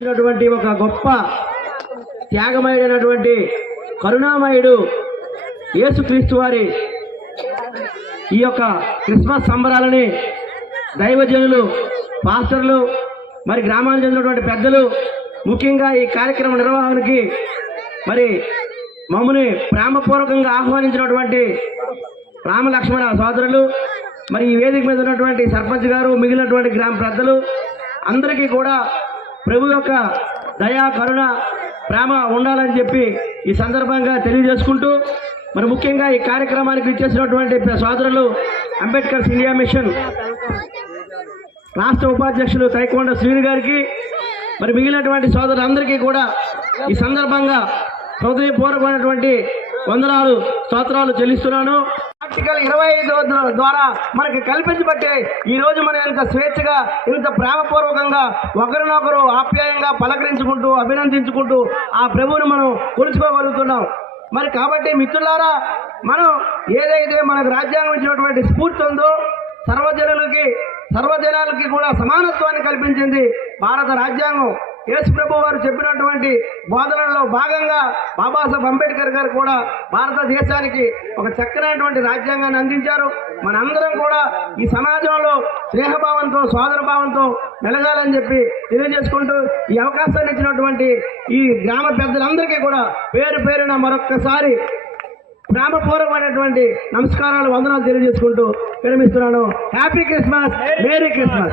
ఒక గొప్ప త్యాగమయుడైనటువంటి కరుణామయుడు యేసుక్రీస్తు వారి ఈ యొక్క క్రిస్మస్ సంబరాలని దైవజనులు, పాస్టర్లు, మరి గ్రామానికి చెందినటువంటి పెద్దలు, ముఖ్యంగా ఈ కార్యక్రమ నిర్వహణకి మరి మమ్మల్ని ప్రేమపూర్వకంగా ఆహ్వానించినటువంటి రామలక్ష్మణ సోదరులు, మరి ఈ వేదిక మీద ఉన్నటువంటి సర్పంచ్ గారు, మిగిలినటువంటి గ్రామ పెద్దలు అందరికీ కూడా ప్రభు యొక్క దయా, కరుణ, ప్రేమ ఉండాలని చెప్పి ఈ సందర్భంగా తెలియజేసుకుంటూ, మరి ముఖ్యంగా ఈ కార్యక్రమానికి ఇచ్చేసినటువంటి సోదరులు అంబేద్కర్ ఇండియా మిషన్ రాష్ట్ర ఉపాధ్యక్షులు తైకొండ శ్రీని గారికి, మరి మిగిలినటువంటి సోదరులందరికీ కూడా ఈ సందర్భంగా హృదయపూర్వకమైనటువంటి వందనాలు, స్తోత్రాలు చెల్లిస్తున్నాను. ఆర్టికల్ 25 ద్వారా మనకి కల్పించబట్టే ఈ రోజు మనం ఇంత స్వేచ్ఛగా, ఇంత ప్రేమపూర్వకంగా ఒకరినొకరు ఆప్యాయంగా పలకరించుకుంటూ, అభినందించుకుంటూ ఆ ప్రభువుని మనం కొలుచుకోగలుగుతున్నాం. మరి కాబట్టి మిత్రులారా, మనం ఏదైతే మనకు రాజ్యాంగం ఇచ్చినటువంటి స్ఫూర్తి ఉందో, సర్వజనాలకి కూడా సమానత్వాన్ని కల్పించింది భారత రాజ్యాంగం. యేసు ప్రభు వారు చెప్పినటువంటి బోధనలో భాగంగా బాబాసాహెబ్ అంబేద్కర్ గారు కూడా భారతదేశానికి ఒక చక్కనైనటువంటి రాజ్యాంగాన్ని అందించారు. మనందరం కూడా ఈ సమాజంలో స్నేహభావంతో, సోదరభావంతో మెలగాలని చెప్పి తెలియజేసుకుంటూ, ఈ అవకాశాన్ని ఇచ్చినటువంటి ఈ గ్రామ పెద్దలందరికీ కూడా పేరు పేరున మరొక్కసారి ప్రేమపూర్వకమైనటువంటి నమస్కారాలు, వందనాలు తెలియజేసుకుంటూ విరమిస్తున్నాను. Happy Christmas, merry Christmas.